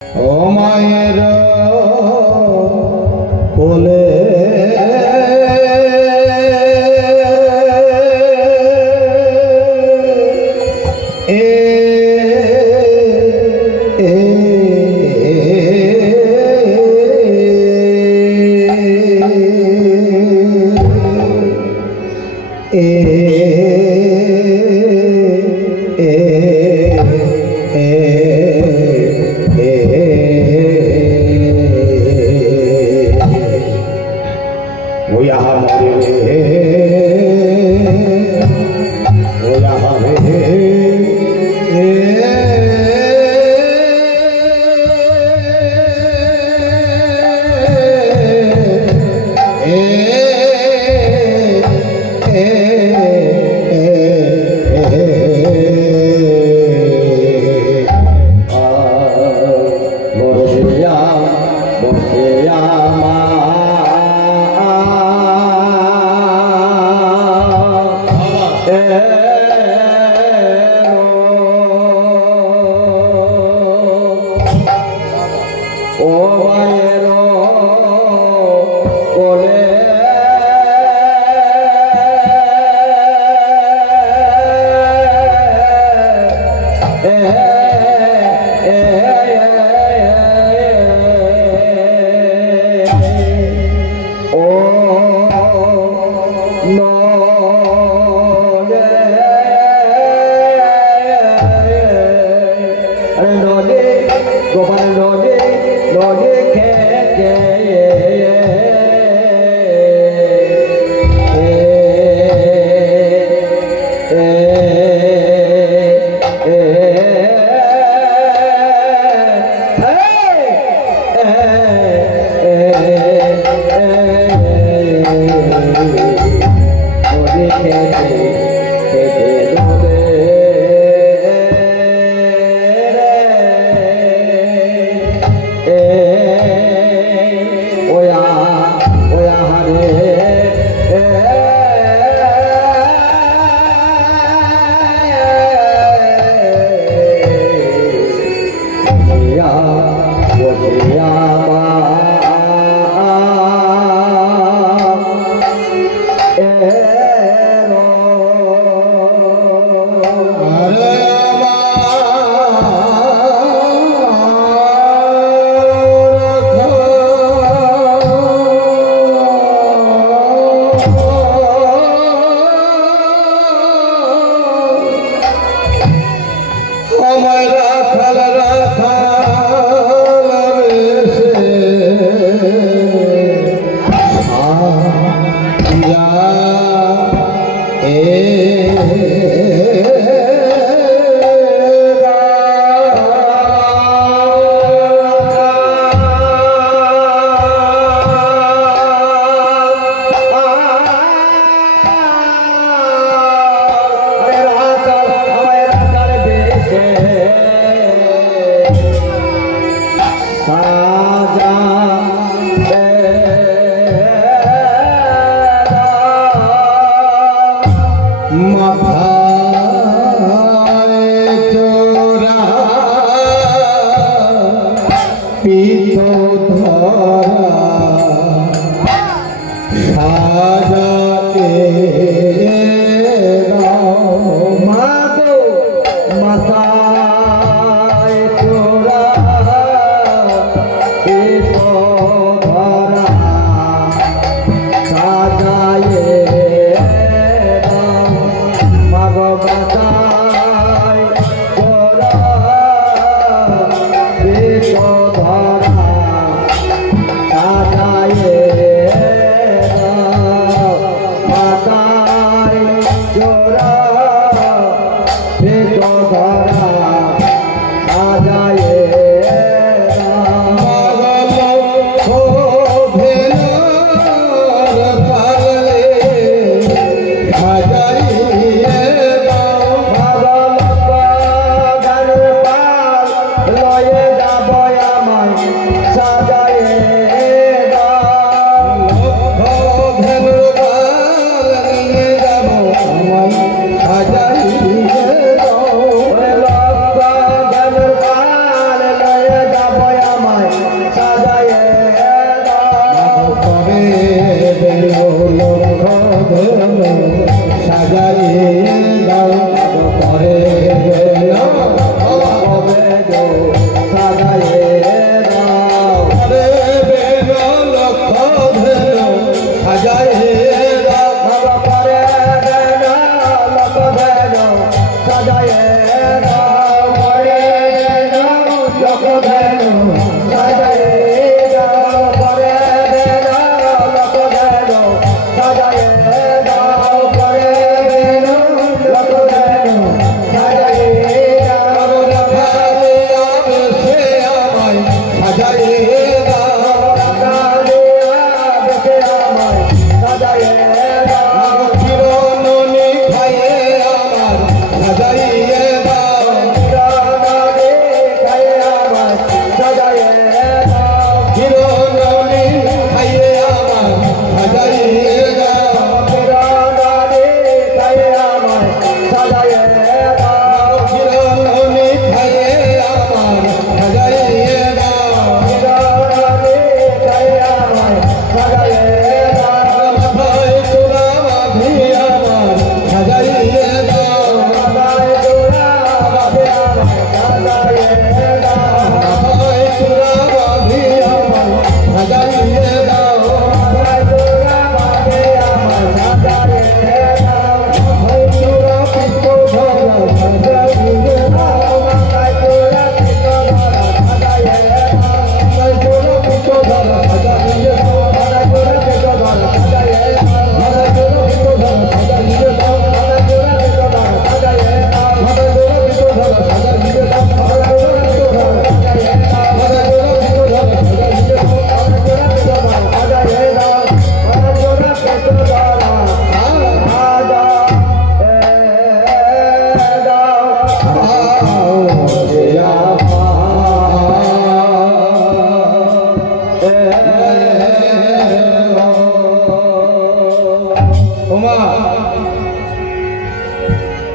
ও মায়ের কোলে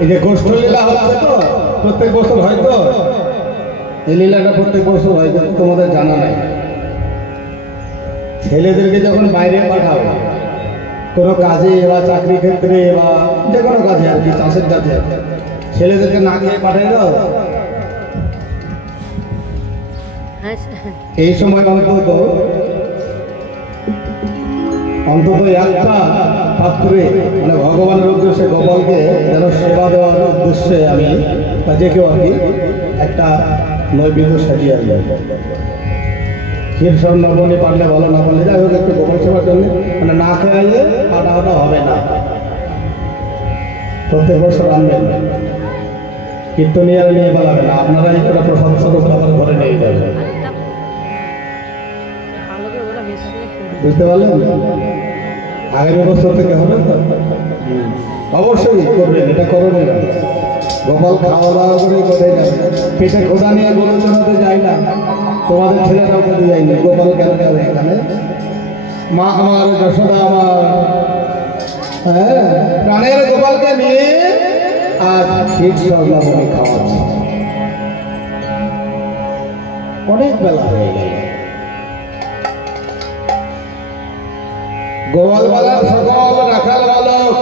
এই যে গোষ্ঠ লীলা হচ্ছে তো প্রত্যেক বছর হয়তো এই লীলাটা প্রত্যেক বছর হয়, কিন্তু তোমাদের জানা নাই। ছেলেদেরকে যখন বাইরে পাঠাও কোনো কাজে বা চাকরি ক্ষেত্রে বা যে কোনো কাজে আর কি, চাষের কাজে, ছেলেদেরকে না খেয়ে পাঠাই দাও। এই সময় অন্তত একটা পাত্রে মানে ভগবানের উদ্দেশ্যে গোপালকে যেন সেবা দেওয়ার উদ্দেশ্যে আমি বা যে কেউ আর কি একটা নৈবেদ্য সাজিয়ে আসবে। ক্ষীর সব নবনী পারলে ভালো, না পারলে যাই হোক একটু গোপাল সেবার জন্য মানে না খেয়ে পাটা হবে না। প্রত্যেক বছর আনবেন, কীর্তনিয়ার নিয়ে পালাবেন না, আপনারা এই করে প্রসাদ স্বরূপ আবার ঘরে নিয়ে যাবেন। বুঝতে পারলেন? আগামী বছর থেকে হবে তো অবশ্যই করবেন, এটা করবেন না। গোপাল খাওয়া দাওয়া করে কোথায় যাবে? পেটে খোদা নিয়ে গরু চড়াতে যায় না, তোমাদের ছেলেরাও কোথায় যায়নি। গোপাল কেন যাবে এখানে? মা আমার, যশোদা আমার, হ্যাঁ প্রাণের গোপালকে নিয়ে আজ ঠিক সরলামণি খাওয়াচ্ছে। অনেক বেলা হয়ে গেল। গোপালপাড়ার সকল রাখাল বালক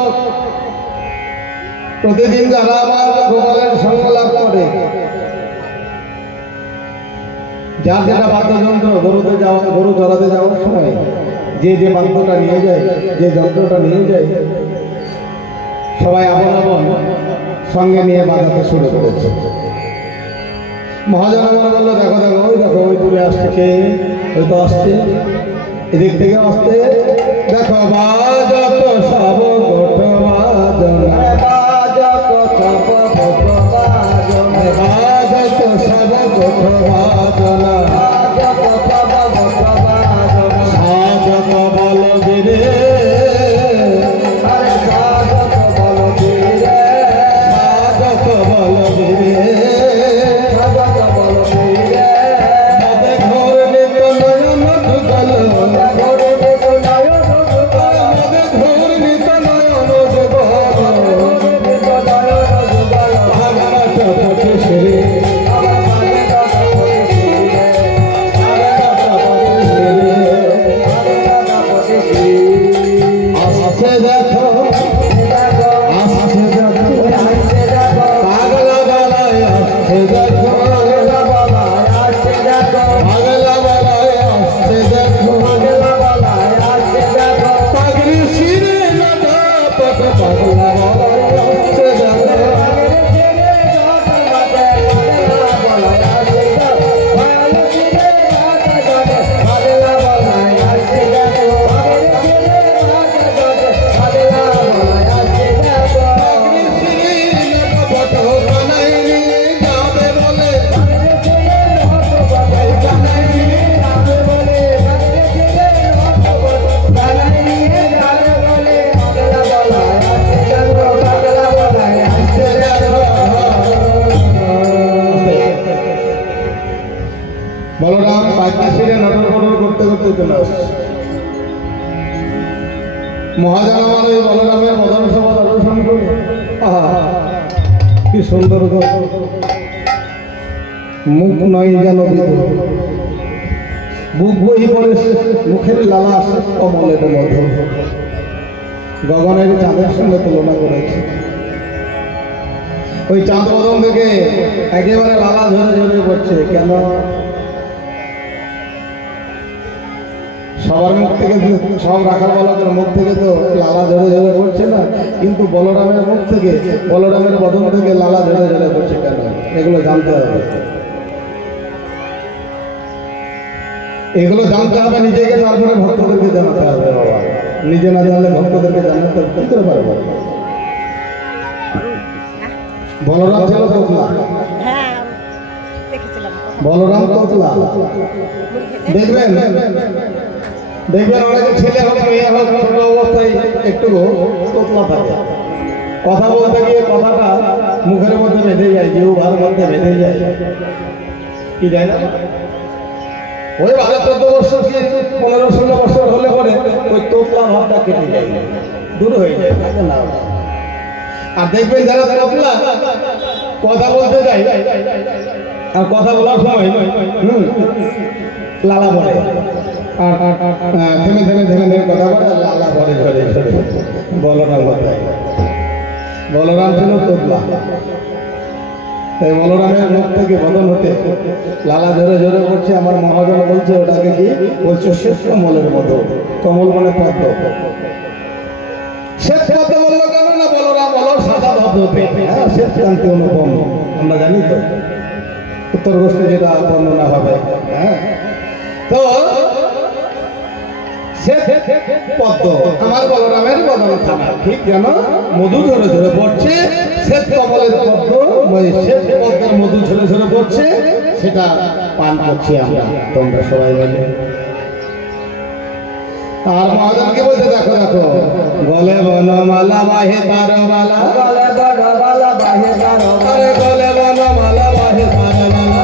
প্রতিদিন যারা আমার গোপালের সঙ্গ লাভ করে, যার যেটা বাদ্যযন্ত্র গরুতে যাওয়া, গরু চড়াতে যাওয়ার সময় যে যে বাদ্যটা নিয়ে যায়, যে যন্ত্রটা নিয়ে যায়, সবাই আপন আপন সঙ্গে নিয়ে বাজাতে শুরু করেছে। মহাজন আমার বললো, দেখো দেখো ওই দেখো ওই দূরে আসছে, কে? ওই তো আসছে, এদিক থেকে আসতে দেখো। বাজত সব গোট বাজনা, বাজত সব গোট বাজনা, বাজত সব গোট বাজনা, বাজত সব গোট বাজনা। সাজত বল বীরে, আরে সাজত বল বীরে, সাজত বল বীরে, সাজত বল বীরে। মদে ঘোর নিত নয়ন যুগল, বলরাম পাইকাশিরে নটর পটর করতে করতে চলে আসছে। মহাজন আমার ওই বলরামের মদন সভা দর্শন করে কি সুন্দর মুখ নয় যেন বুক বই পড়ে মুখের লালা আসে কমলের মধ্যে গগনের চাঁদের সঙ্গে তুলনা করেছে। ওই চাঁদ বদন থেকে একেবারে লালা ঝরে ঝরে পড়ছে। কেন? সবার মুখ থেকে, সব রাখার বালকের মুখ থেকে তো লালা ঝরে ঝরে পড়ছে না, কিন্তু বলরামের মুখ থেকে, বলরামের বদন থেকে লালা ঝরে ঝরে পড়ছে কেন? এগুলো জানতে হবে, এগুলো জানতে হবে নিজেকে, তারপরে ভক্তদেরকে জানাতে হবে। বাবা নিজে না জানলে ভক্তদেরকে জানাতে কি করে পারবো? বলরাম ছিল তোতলা, বলরাম তোতলা। দেখবেন দেখবেন অনেকে ছেলে হোক মেয়ে হোক ছোট অবস্থায় একটু তোতলা থাকে, কথা বলতে গিয়ে কথাটা মুখের মধ্যে বেঁধে যায়, জিহ্বার মধ্যে বেঁধে যায়, কি যায় না? ওই 12-14 বছর কি 15-16 বছর হলে পরে ওই তোতলা ভাবটা কেটে যায়, দূর হয়ে যায় না। আর দেখবেন যারা তোতলা কথা বলতে যায় আর কথা বলার সময় লালা পড়ে, আর থেমে থেমে থেমে থেমে কথা বলে, লালা পড়ে ঝরে ঝরে। বলরাম কথায়, বলরাম ছিল তোতলা। তাই বলরামের মুখ থেকে বদন হতে লালা ঝরে ঝরে পড়ছে। আমার মহাজন বলছে ওটাকে কি বলছে? শ্বেত কমলের মতো। কমল মানে পদ্ম। শ্বেত পদ্ম বললো কেন না? বলরাম বলো সাদা ধবধবে, হ্যাঁ শ্বেত কান্তি অনুপম, আমরা জানি তো উত্তর গোষ্ঠী যেটা বর্ণনা হবে। হ্যাঁ, তো শ্বেত পদ্ম আমার বলরামের বদন খানা ঠিক যেন মধু ঝরে ঝরে পড়ছে। শ্বেত কমলের পদ্ম, শ্বেত পদ্মের মধু ঝরে ঝরে পড়ছে, সেটা পান করছি আমরা, তোমরা সবাই মিলে। আর মহাজনকে বলতে দেখো দেখো, গলে বনমালা বাহে তারমালা, গলে বনমালা বাহে তারমালা, গলে বনমালা বাহে তারমালা,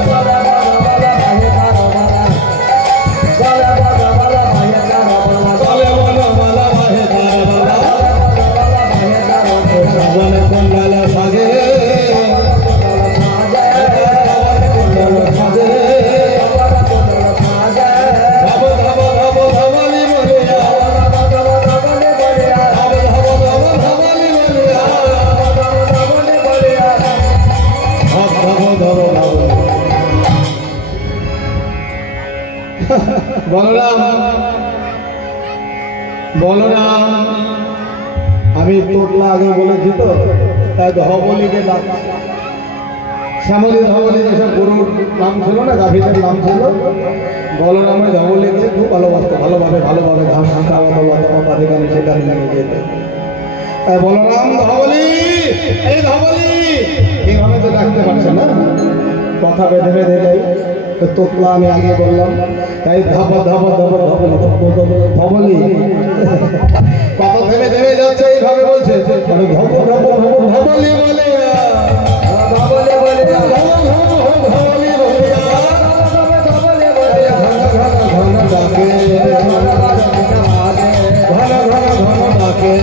বলরাম বলরাম আমি তোতলা আগে বলেছি তো, তাই ধবলিকে ডাকছি। শ্যামলী ধবলি যেসব গরুর নাম ছিল না, গাভীদের নাম ছিল, বলরামের ধবলিকে খুব ভালোবাসতো, ভালোভাবে ভালোভাবে ঘাস খাওয়াতো, লতা সেখানে সেখানে নিয়ে যেত। তাই বলরাম ধবলি, এই ধবলি এইভাবে তো ডাকতে পারছে না, কথা বেঁধে বেঁধে যায়। তোতলা আমি আগে বললাম, তাই ধব ধব ধব ধবলি কত থেমে থেমে যাচ্ছে, এইভাবে বলছে ধব ধব ধব ধবলি বলে, ধবলি বলে, ধবলি বলে, ঘন ডাকে, ঘন ঘন ঘন ডাকে,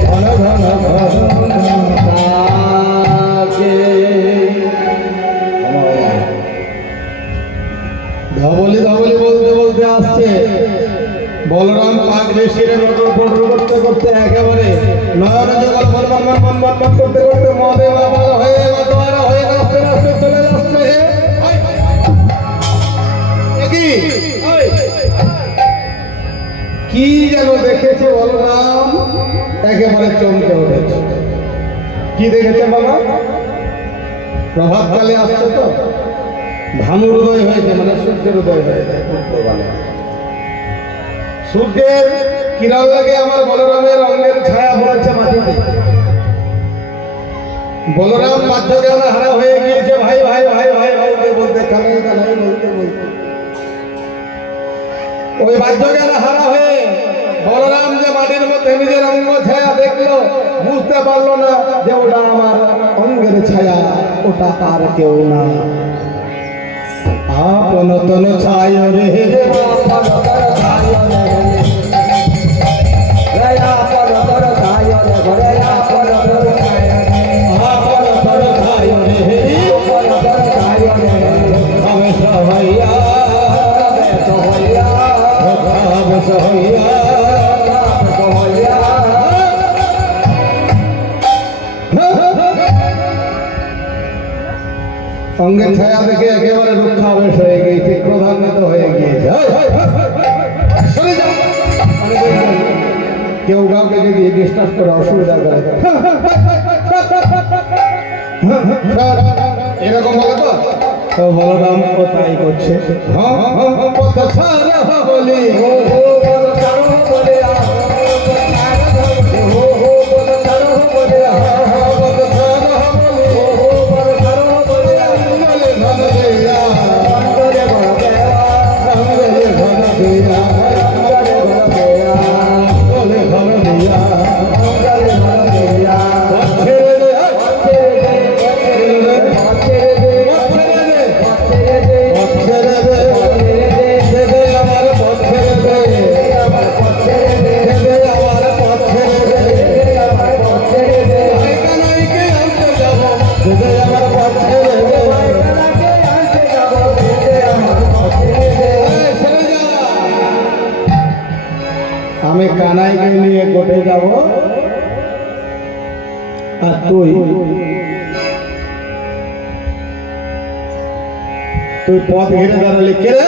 ঘন ঘন ধবলি ধবলি বলতে বলতে আসছে। বলরাম পাক বেশিরে নটর পটর করতে করতে একেবারে নয়ন যুগল মন করতে করতে মদে বাবা হয়ে মাতোয়ারা হয়ে নাচতে নাচতে চলে যাচ্ছে। কি যেন দেখেছে বলরাম, একেবারে চমকে উঠেছে। কি দেখেছে বাবা? প্রভাতকালে আসছে তো, ভানুর উদয় হয়েছে, মানে সূর্যের উদয় হয়েছে। সূর্যের কিরণ লাগে আমার বলরামের অঙ্গের ছায়া পড়েছে মাটিতে। বলরাম বাহ্য জ্ঞান হারা হয়ে গিয়েছে, ভাই ভাই ভাই ভাই বলতে বলতে, কানাই কানাই বলতে বলতে ওই বাহ্য জ্ঞান হারা হয়ে বলরাম যে মাটির মধ্যে নিজের অঙ্গ ছায়া দেখলো, বুঝতে পারলো না যে ওটা আমার অঙ্গের ছায়া, ওটা আর কেউ না। আপন তন ছায় রে অঙ্গের ছায়া দেখে একেবারে রক্ষাবেশ হয়ে গিয়েছে, ক্রোধান্বিত হয়ে গিয়েছে। কেউ কাউকে যদি ডিস্টার্ব করে অসুবিধা করে এরকম বলে তো বলরাম তাই করছে। বলি আমি কানাইকে নিয়ে কোটে যাব, আর তুই পথ ঘিরে দাঁড়ালি। কে রে?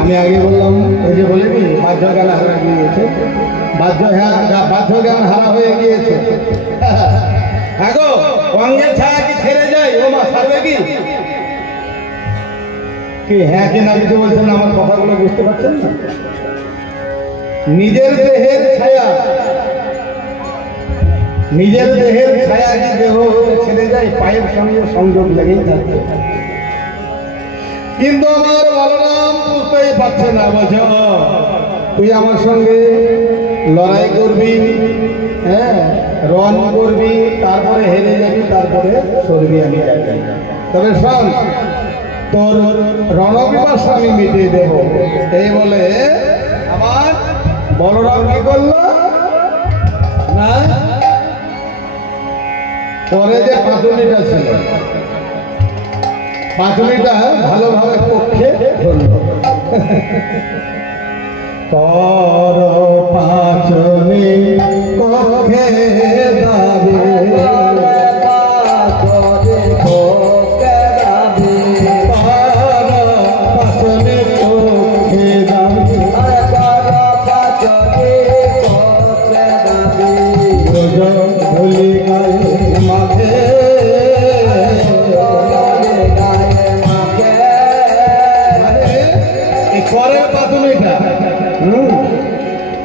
আমি আগে বললাম, ওই যে বলিনি বাহ্য জ্ঞান হারা গিয়েছে, বাহ্য জ্ঞান হারা হয়ে গিয়েছে। হ্যাঁ গো, অঙ্গের ছায়া কি ছেড়ে যায়? ও মা ছাড়বে কি? হ্যাঁ কি না কিছু বলছেন, আমার কথাগুলো বুঝতে পারছেন না? নিজের দেহের ছায়া, নিজের দেহের ছায়া কি দেহ ছেড়ে যায়? পায়ের সঙ্গে সংযোগ লেগেই থাকে। কিন্তু আমার বলরাম বুঝতেই পারছে না। বলছ তুই আমার সঙ্গে লড়াই করবি, হ্যাঁ রণ করবি, তারপরে হেরে যাবি, তারপরে সরবি আমি যাই। তবে শোন, তোর রণবিবাস আমি মিটিয়ে দেব। এই বলে আমার বলরাম কি করলো না, পরে যে পাঁচুলিটা ছিল, পাঁচুলিটা ভালোভাবে পক্ষে ধরল। কর পাঁচুলি কক্ষে দাবি,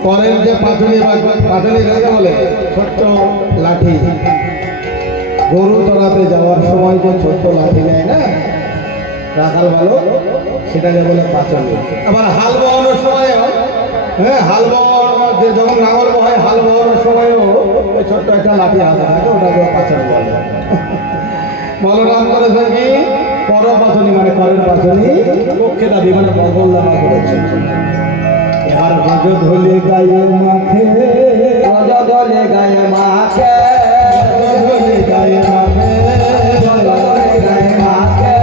করের যে পাঁচুলি, পাঁচুলি কাকে বলে? ছোট্ট লাঠি। গরু চড়াতে যাওয়ার সময় যে ছোট্ট লাঠি নেয় না রাখাল ভালো, সেটাকে বলে পাঁচুলি। আবার হাল বহানোর সময়ও, হ্যাঁ হাল বহানোর যে যখন নাঙল বহায়, হাল বহানোর সময়ও ওই ছোট্ট একটা লাঠি হাতে থাকে, ওটাকে পাঁচুলি বলে। বলরাম করেছে কি পর পাঁচুলি, মানে করের পাঁচুলি পক্ষে দাবি, মানে বগলদামা করেছে। এবার গজ ধলে গায়ে মাখে, গজ ধলে গায়ে মাখে, গজ ধলে গায়ে মাখে, গজ ধলে গায়ে মাখে,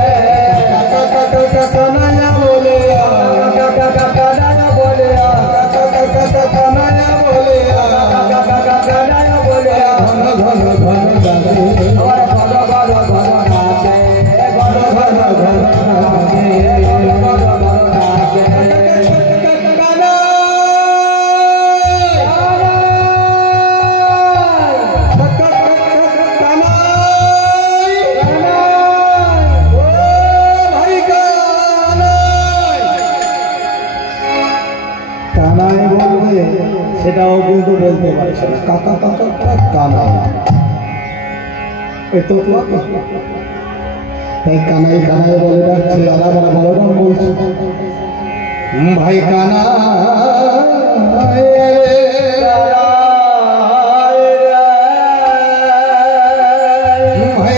কানায়া বলে, কানায়া বলে, কানায়া বলে, কানায়া বলে, ঘন ঘন ঘন গাছে, ঘন ঘন ঘন নাচে, ঘন ঘন ঘন নাচে, ঘন ঘন নাচে। সেটাও কিন্তু বলতে পারছে না, কাকা কাকা কানাই। এই তো কানাই কানাই বলে ডাকছে, আর আমার বলরাম বলছে ভাই কানাই, ভাই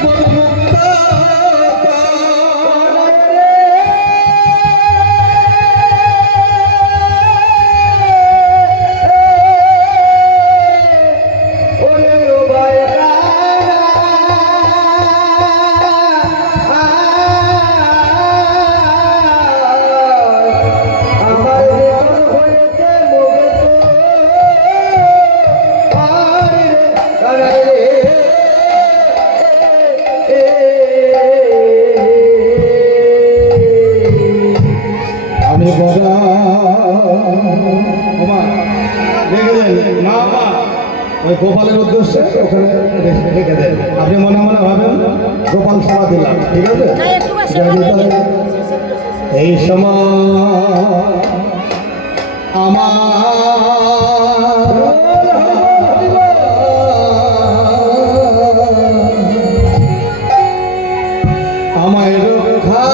বিপদ মুক্ত গোপালের উদ্দেশ্যে ওখানে রেখে দেন আপনি মনে মনে ভাবেন গোপাল সেবা দিলাম ঠিক আছে এই সময় আমায় রক্ষা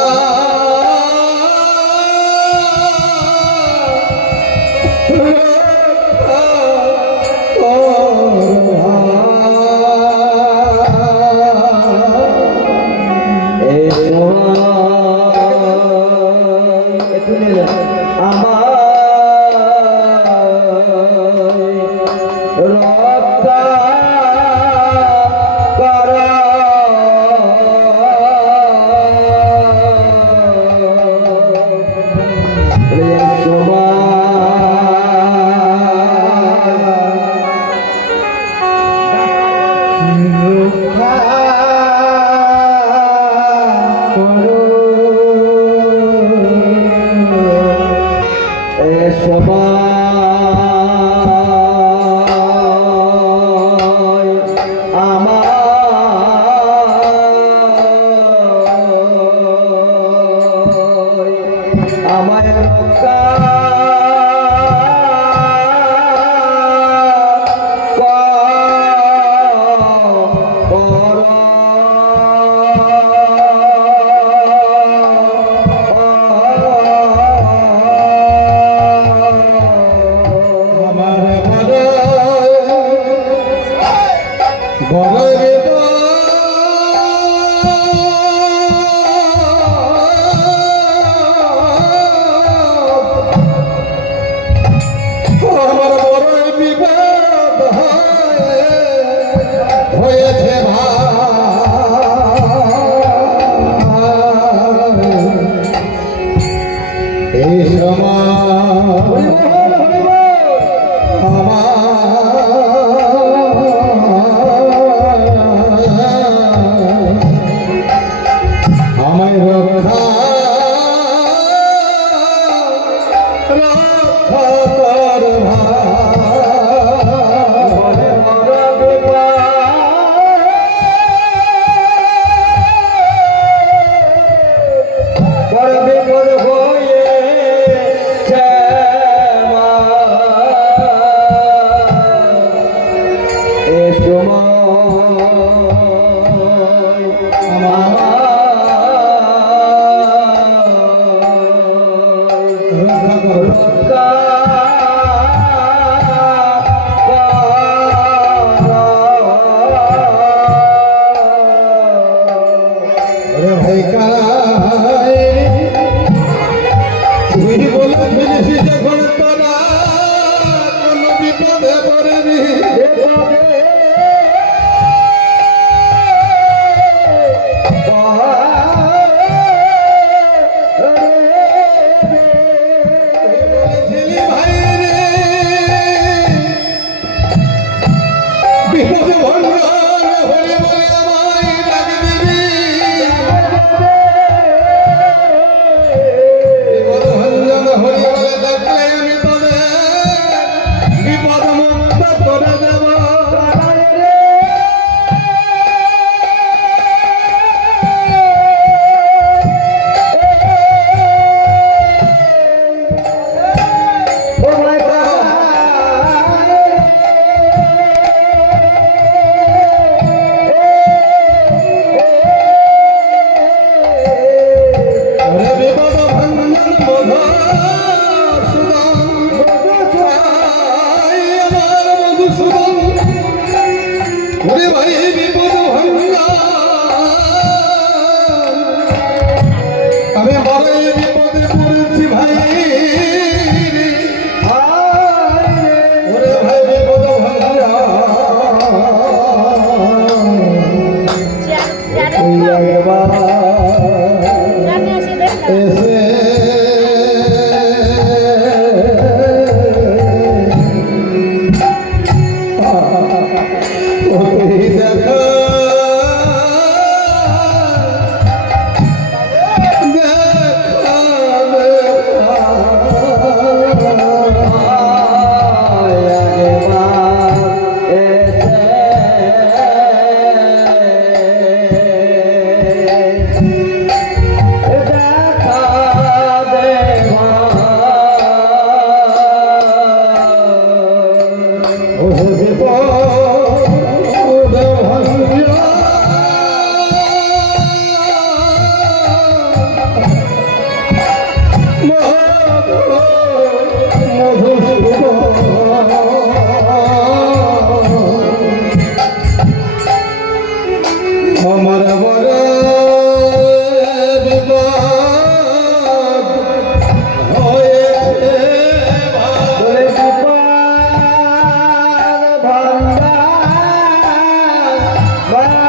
আমার বড় বিপদ হয়েছে ভান্ডার